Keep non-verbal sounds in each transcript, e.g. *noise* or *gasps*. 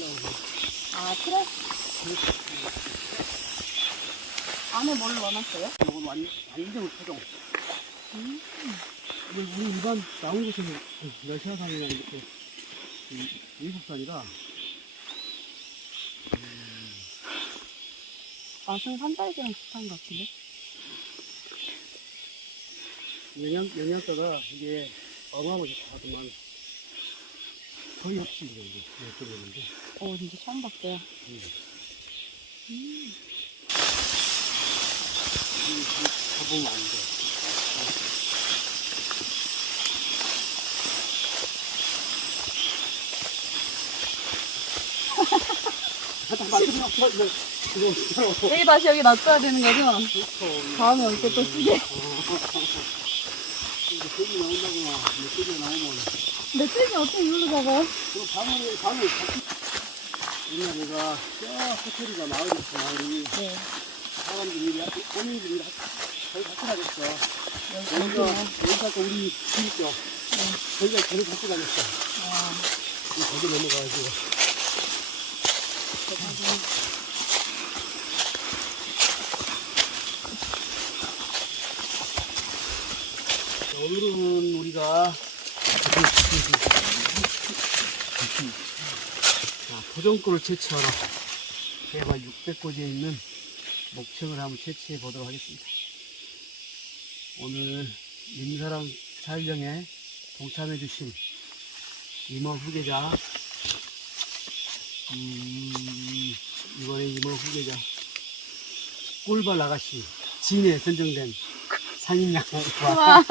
나오고. 아, 트랩? 안에 뭘 넣어놨어요? 이건 완, 완전 토종. 우리, 우리 일반 나온 곳에는 러시아산이나 이렇게 이- 미국산이라 맛은 산딸기랑 비슷한 것 같은데? 영양, 영양가가 이게 어마어마하게 다하더만 거의 없이 이제 여쭤보는데 어, 진짜 처음 봤어요. 가보면 안 돼. 이거 이거 여기 다시 여기 놔둬야 되는 거죠? 다음에 올때또 쓰게. 이제 나오면 메뚜기 어떻게 이걸로 잡아요? 그 방을 방을 같이 옛날에 내가 저 호텔이가 마을이 있어 마을이 네. 사람들이 어민들이 거의 같이 다녔어. 여기, 여기가. 여기가 또 우리 집이죠. 거기가 저를 같이 다녔어. 와, 거기 넘어가가지고. 대박이네. 오늘은 우리가 자, 토종꿀을 채취하러 해가 600고지에 있는 목청을 한번 채취해 보도록 하겠습니다. 오늘 임사랑 촬영에 동참해 주신 이모 후계자 음, 이번에 이모 후계자 꿀벌 아가씨 진에 선정된 상인양과 *laughs* 우와,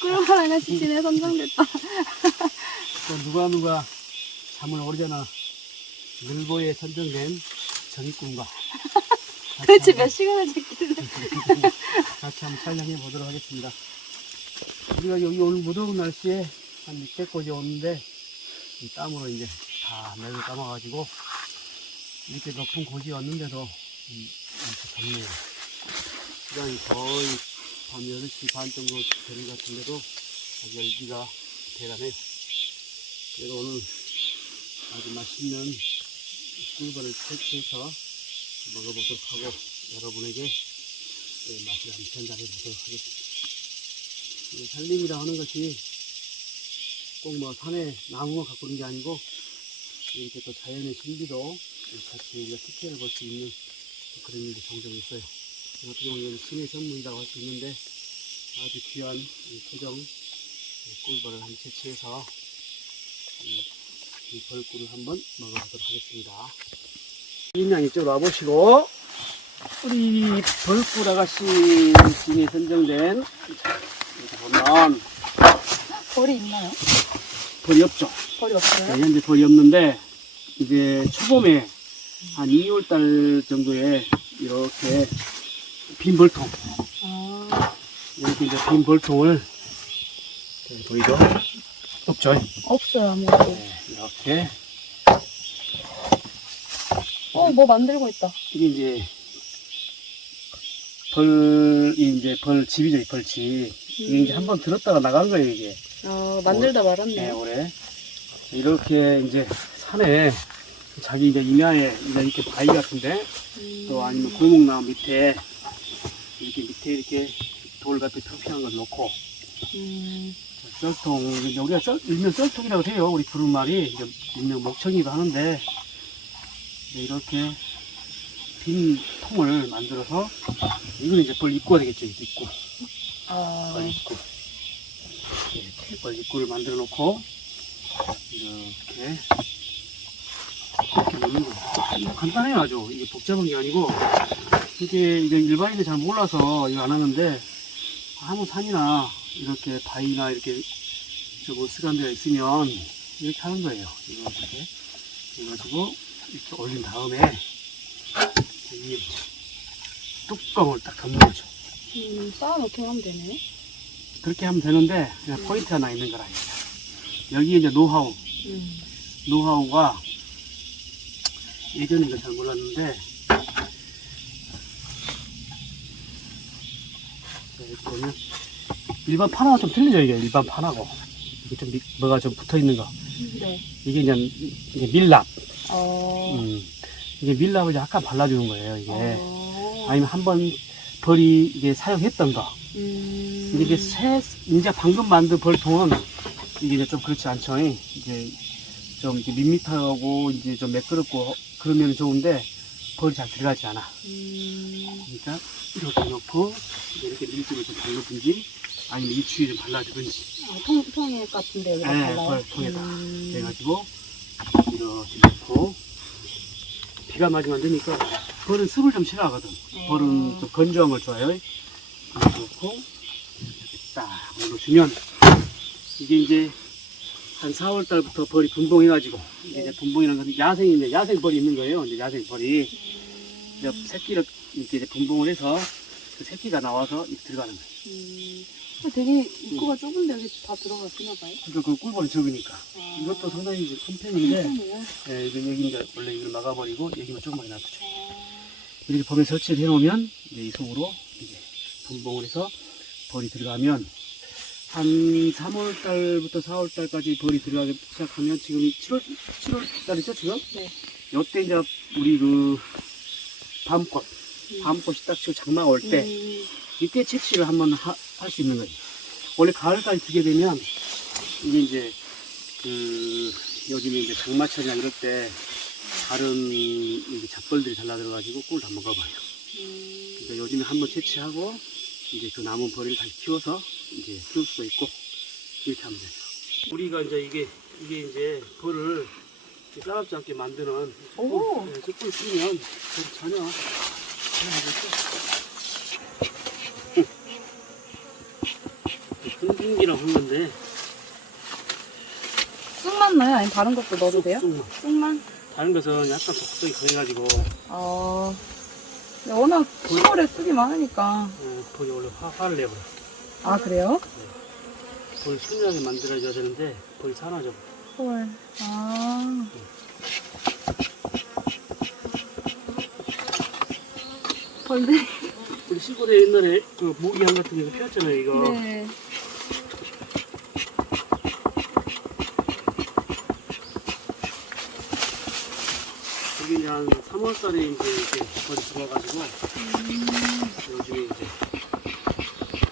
꿀벌 하나씩 진에 선정됐다. 또 누가 누가 잠을 오르잖아 늘보에 선정된 전입군과 도대체 몇 시간을 찍길래. *laughs* 같이 한번 촬영해 보도록 하겠습니다. 우리가 여기 오늘 무더운 날씨에 한 600고지 오는데 이 땀으로 이제 다 맥을 감아가지고 이렇게 높은 고지 왔는데도 음, 이렇게 덥네요. 시간이 거의 밤 8시 반 정도 되는 것 같은데도 아주 열기가 대단해요. 그래도 오늘 아주 맛있는 꿀벌을 채취해서 먹어보도록 하고 여러분에게 네, 맛을 한번 전달해 보도록 하겠습니다. 이 산림이라 하는 것이 꼭 뭐 산에 나무만 갖고 있는 게 아니고 이렇게 또 자연의 신비도 같이 우리가 특혜를 볼 수 있는 또 그런 일이 종종 있어요. 어떻게 보면 신의 전문이라고 할 수 있는데 아주 귀한 이 토종 이 꿀벌을 한번 채취해서 이, 이 벌꿀을 한번 먹어보도록 하겠습니다. 인양 이쪽으로 와보시고 우리 벌꿀 아가씨 진이 선정된 이렇게 보면 벌이 있나요? 벌이 없죠. 벌이 네, 없어요? 현재 벌이 없는데 이제 초봄에 한 2월 달 정도에 이렇게 빈 벌통 아, 이렇게 이제 빈 벌통을 네, 보이죠? 없죠. 없어요, 아무것도. 네, 이렇게 어, 뭐 만들고 있다. 이게 이제 벌이 이제 벌 집이죠, 이 벌집. 이게 이제 한 번 들었다가 나간 거예요, 이게. 어, 만들다 네, 말았네요. 올해. 이렇게 이제 산에 자기 이제 임야에 이제 이렇게 바위 같은데 음, 또 아니면 고목나무 밑에 이렇게 밑에 이렇게 돌 같은 평평한 걸 놓고. 음, 썰통 우리가 썰, 일명 썰통이라고 해요 우리 부른 말이. 이제 일명 목청이기도 하는데. 네, 이렇게 빈 통을 만들어서 이거는 이제 벌 입구가 되겠죠 입구. 아, 벌 입구. 이렇게 벌 입구를 만들어 놓고 이렇게 이렇게 놓는 거예요. 간단해요 아주. 이게 복잡한 게 아니고 이게 이제 일반인이 잘 몰라서 이거 안 하는데 아무 산이나 이렇게 바위나 이렇게 저거 쓰간 데가 있으면 이렇게 하는 거예요. 이렇게 해가지고 이렇게 올린 다음에 이 뚜껑을 딱 덮는 거죠. 음, 쌓아놓기만 하면 되네. 그렇게 하면 되는데 그냥 포인트 하나 있는 거라 이게. 여기 이제 노하우, 음, 노하우가 예전에는 잘 몰랐는데 이렇게 보면 일반 판하고 좀 틀리죠 이게 일반 판하고 이게 좀 미- 뭐가 좀 붙어 있는 거 네. 이게 이제, 이게 밀랍 어. 음. 이게 밀랍을 약간 발라주는 거예요, 이게. 어. 아니면 한번 벌이 이게 사용했던 거. 음. 근데 이게 새, 이제 방금 만든 벌통은 이게 이제 좀 그렇지 않죠. 이제 좀 이제 밋밋하고 이제 좀 매끄럽고 그러면 좋은데 벌이 잘 들어가지 않아. 음. 그러니까 이렇게 넣고 이렇게 밀집을 좀 발라든지 아니면 이 추위를 발라주든지 아, 통, 통에 같은데 여기다 네, 발라요? 벌 통에다. 음. 해가지고 이렇게 넣고 비가 많이 만드니까 벌은 습을 좀 싫어하거든. 벌은 좀 건조한 걸 좋아해요. 이렇게 넣고 이렇게 딱 넣어주면 이게 이제 한 4월 달부터 벌이 분봉해가지고 이제 분봉이라는 것은 야생인데 야생 벌이 있는 거예요. 이제 야생 벌이 이제 새끼를 이렇게 이제 분봉을 해서 그 새끼가 나와서 이렇게 들어가는 거예요. 음. 근데 되게 입구가 좁은데 여기 다 들어가시나 봐요? 그러니까 그 꿀벌이 적으니까 아. 이것도 상당히 이제 큰 편인데 괜찮네요. 예, 이거 여기 이제 원래 이걸 막아버리고 여기만 조금만 놔두죠. 아. 이렇게 범에 설치를 해놓으면 이제 이 속으로 이제 분봉을 해서 벌이 들어가면 한 3월 달부터 4월 달까지 벌이 들어가기 시작하면 지금 7월 7월 달이죠 지금? 네. 요때 이제 우리 그 밤꽃 밤꽃이 딱 지금 장마 올때 음. 이때 채취를 한번 할 수 있는 거예요. 원래 가을까지 두게 되면 이게 이제 그 요즘에 이제 장마철이나 이럴 때 다른 이제 잡벌들이 달라 들어가지고 꿀을 다 먹어버려요. 음. 그러니까 요즘에 한번 채취하고 이제 그 남은 벌을 다시 키워서 이제 키울 수도 있고 이렇게 하면 돼요. 우리가 이제 이게 이게 이제 벌을 싸납지 않게 만드는 오. 네, 숯불 피면 벌이 전혀 흥분기라고 하는 건데 쑥만 넣어요? 아니면 다른 것도 넣어도 돼요? 쑥만. 쑥만? 다른 것은 약간 독성이 강해가지고 어. 워낙 시골에 쑥이 많으니까. 어, 벌이 원래 화, 화를 내버려. 아, 그래요? 벌 순하게 만들어줘야 되는데 벌이 사나져. 헐. 아. 벌들. 우리 시골에 옛날에 그 모기향 같은 거 피웠잖아요 이거. 네. 여기 이제 한 3월달에 이제 이렇게 벌이 들어와가지고 요즘에 이제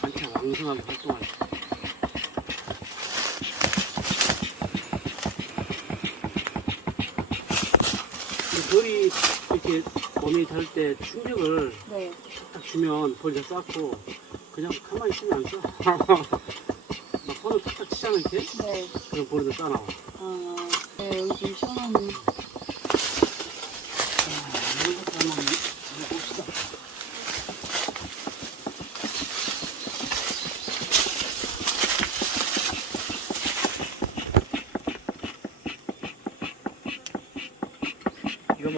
한창 왕성하게 활동할 때. 이 벌이 이렇게 몸에 닿을 때 충격을 네. 딱 주면 벌이 다 쌓고 그냥 가만히 있으면 안 써. *laughs* 막 손을 탁탁 치잖아 이렇게. 네. 그럼 벌이 다 싸나와. 아. 네, 여기 좀 시원하네. 이런 것도 한번 해봅시다.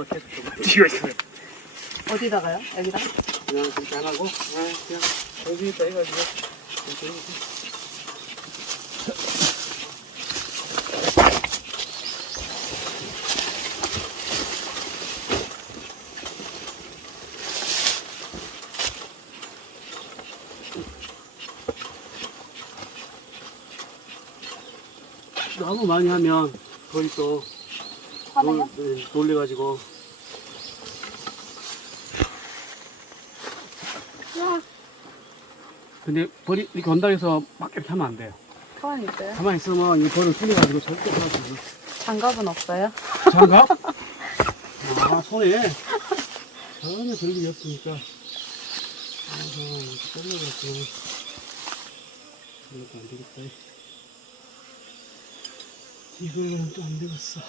이것만 계속 좀 만지고 있어요. 어디다가요? 여기다? 그냥 그렇게 안 하고, 그냥, 그냥 여기다 해가지고. 너무 많이 하면 거의 또 화내요? 놀- 네, 놀래가지고 야, 근데 벌이 이렇게 온다해서 막 이렇게 하면 안 돼요 가만히 있어요. 가만히 있으면 이 벌을 풀려가지고 절대 않아 장갑은 없어요? 장갑? *laughs* 아 손에 전혀 별 일이 없으니까 아이고 이렇게 떨려가지고 이것도 안 되겠다 이거는 또 안 되겠어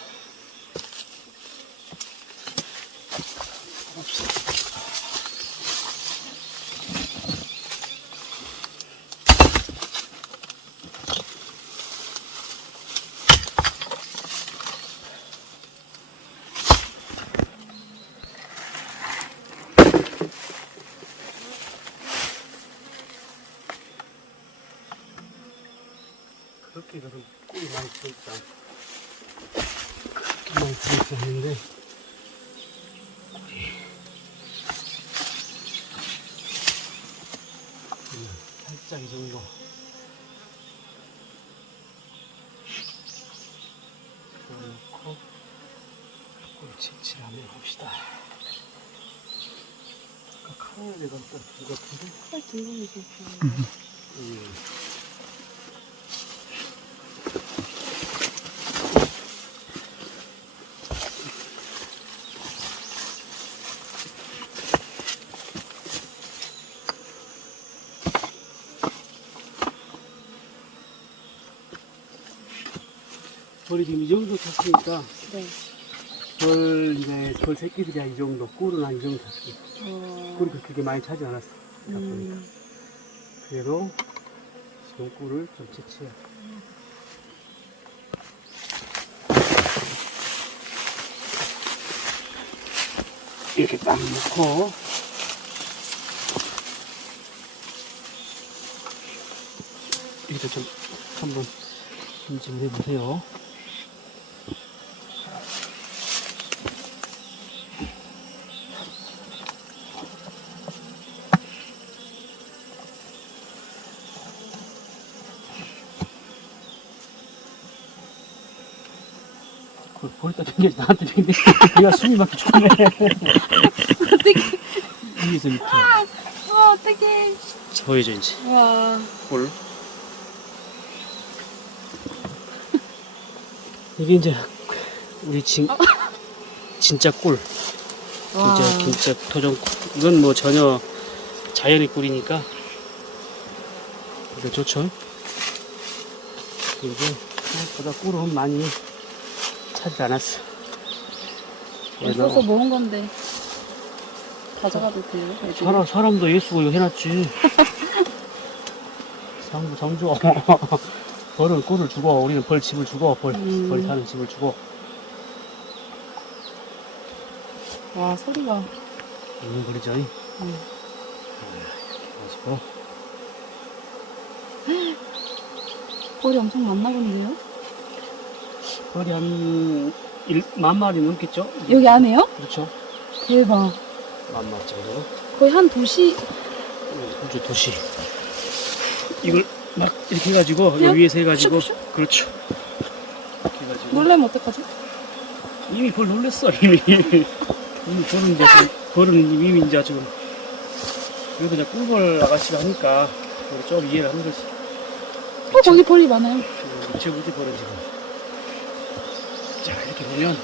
갑시다. 그렇게 그럼 꿀이 많이 들어있지 않고 그렇게 많이 들어있지 않는데 꿀이 음, 살짝 이 정도 넣고 꿀치치를 한번 봅시다. 아까 카메라 내가 또 이거 같은데? 팔 등급이 좀 음. 벌이 지금 이 정도 탔으니까 네. 벌 이제 벌 새끼들이 한 이 정도 꿀은 한 이 정도 탔어요. 어, 꿀이 그렇게 많이 차지 않았어. 딱 보니까. 음, 그래도 지금 꿀을 좀 채취해. 이렇게 딱 넣고 이렇게 좀 한번 인증을 해보세요. 그걸 댕겨 나한테 댕겨 내가 숨이 막히 죽네. 어떡해. 위에서 밑으로 와, 어떡해. 보여줘 이제. 와. 꿀 이게 이제 우리 진, 진짜 꿀. 와. 진짜 진짜 토종 꿀. 이건 뭐 전혀 자연의 꿀이니까. 이거 좋죠? 그리고 생각보다 꿀은 많이 차지 않았어 있어서 모은 건데. 가져가도 돼요? 애들이? 사람, 사람도 예수고 이거 해놨지. 상부 정주. 벌은 꿀을 주고, 우리는 벌 집을 주고, 벌, 음. 벌 사는 집을 주고. 와, 소리가. 있는 벌이죠. 음. 가지고. *gasps* 벌이 엄청 많나 본데요? 벌이 한, 일, 만 마리 넘겠죠? 여기 안에요? 그렇죠. 대박. 만 마리 정도. 거의 한 도시. 호주 도시. 이걸 막 이렇게 해가지고, 그냥 여기 위에서 해가지고. 슉슉? 그렇죠. 이렇게 해가지고. 놀라면 어떡하지? 이미 벌 놀랬어 이미 *laughs* 이미 벌은 이제 지금 벌은 이미 이제 지금 그래도 이제 꿀벌 아가씨가 하니까 우리 좀 이해를 하는 거지 어, 거기 벌이 많아요. 미쳐 우지 벌은 지금 자 이렇게 보면 어,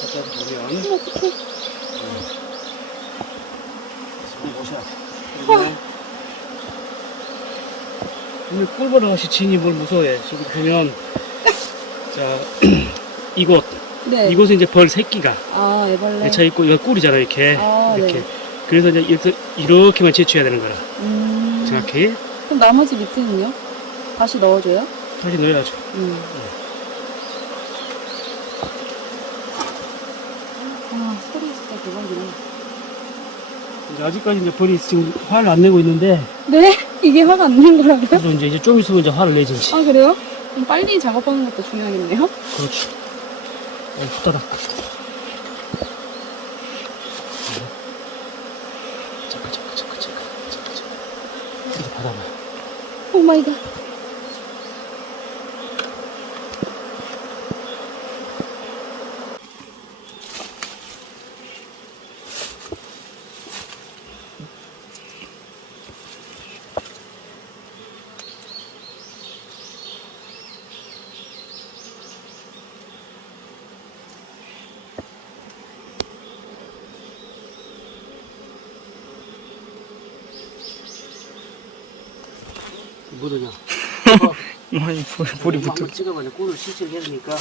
가까이 보면 어머, 어떡해. 지금 보셔 그리고 오늘 꿀벌 아가씨 지인이 뭘 무서워해 저기 보면 자 *clears throat* 이곳 네. 이곳에 이제 벌 새끼가 아, 애벌레. 차 있고 이거 꿀이잖아 이렇게 아, 이렇게 네. 그래서 이제 이렇게 이렇게만 채취해야 되는 거라 음. 정확히 그럼 나머지 밑에는요? 다시 넣어줘요? 다시 넣어야죠 음. 아, 소리 진짜 대박이네. 이제 아직까지 이제 벌이 지금 화를 안 내고 있는데 네? 이게 화가 안 나는 거라고요? 그래도 이제 이제 좀 있으면 이제 화를 내지 이제. 아, 그래요? 그럼 빨리 작업하는 것도 중요하겠네요? 그렇죠 어, 후다닥 잠깐 잠깐 잠깐 잠깐 잠깐 잠깐 이거 받아봐 오 마이 갓. 많이 불, 불이 붙어. 한번 찍어봐야 꿀을 실체를 해야 되니까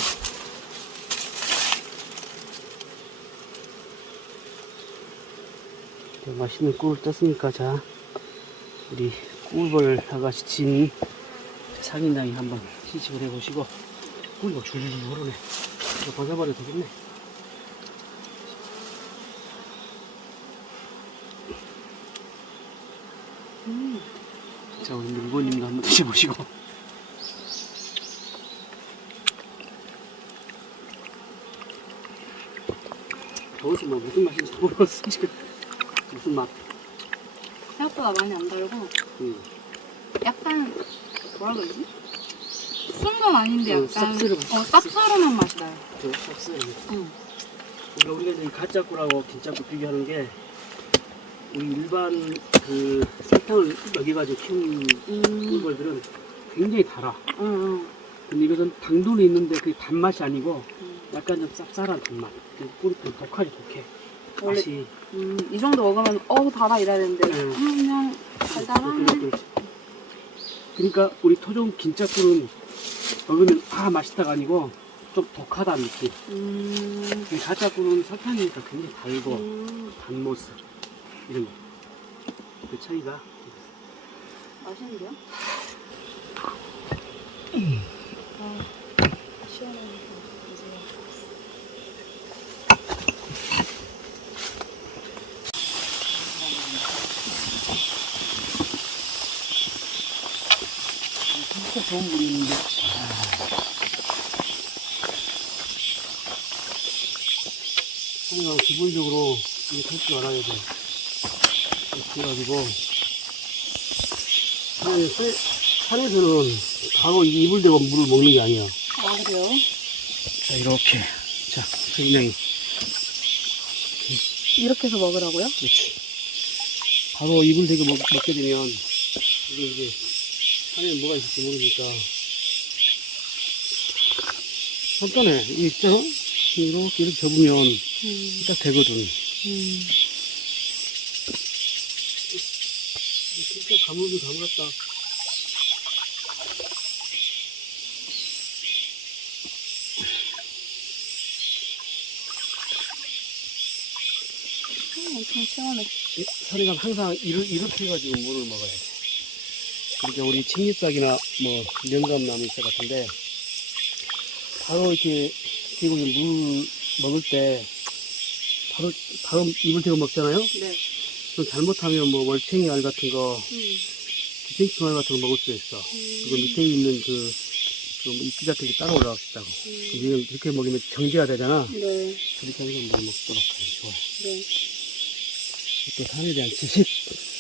자, 맛있는 꿀을 떴으니까 자 우리 꿀벌 아가씨 진 상인장이 한번 시식을 해보시고 막 줄줄 흐르네 이거 벗어버려도 되겠네 음. 자 우리 물고님도 한번 드셔보시고 저것이 뭐 무슨 맛인지 모르겠어 지금 무슨 맛 생각보다 많이 안 달고, 음. 약간, 뭐라 그러지? 쓴 건 아닌데 어, 약간 쌉싸름. 어, 쌉싸름한 맛이 나요. 저 삭스는 응. 그러니까 우리가 이제 이 가짜꿀하고 긴짜꿀 비교하는 게 우리 일반 그 설탕을 먹여가지고 키운 음. 꿀벌들은 굉장히 달아. 응, 응. 근데 이것은 당도는 있는데 그 단맛이 아니고 음. 약간 좀 쌉쌀한 단맛. 그 꿀이 좀 독하지 독해. 원래- 맛이. 음, 이 정도 먹으면 어우 달아 이래야 되는데 응. 음, 그냥 달달하네. 그러니까 우리 토종 긴짜꿀은 먹으면 아 맛있다가 아니고 좀 독하다는 느낌. 음. 이 가짜꿀은 설탕이니까 굉장히 달고 음. 단모습 이런 거. 그 차이가 맛있는데요? 아, 시원하게 드세요. 진짜 좋은 물이 있는데. 아니, 기본적으로 이게 탈줄 알아야 돼. 그래가지고, 아니, 산- 산에서는 바로 이 입을 대고 물을 먹는 게 아니야. 아 그래요? 자, 이렇게. 자, 굉장히. 이렇게 해서 먹으라고요? 그렇지. 바로 입을 대고 먹, 먹게 되면, 이게 이제, 산에 뭐가 있을지 모르니까. 간단해. 이게 있잖아? 이렇게, 이렇게 접으면 음. 딱 되거든. 음. 진짜 가물기 가물었다. 음, 엄청 시원해. 사리가 항상 이렇, 이렇게 해가지고 물을 먹어야 돼. 그러니까 우리青잎싹이나 뭐, 명감나무잎 같은데, 바로 이렇게, 그리고 물 먹을 때, 바로, 바로 입을 대고 먹잖아요? 네. 그럼 잘못하면 뭐, 월챙이 알 같은 거, 음. 기생충알 같은 거 먹을 수 있어. 그리고 밑에 있는 그, 그 이끼 같은 게수 있다고. 이게 이렇게 먹으면 정제가 되잖아. 네. 그렇게 해서 물 먹도록 하면 좋아. 네. 또 산에 대한 지식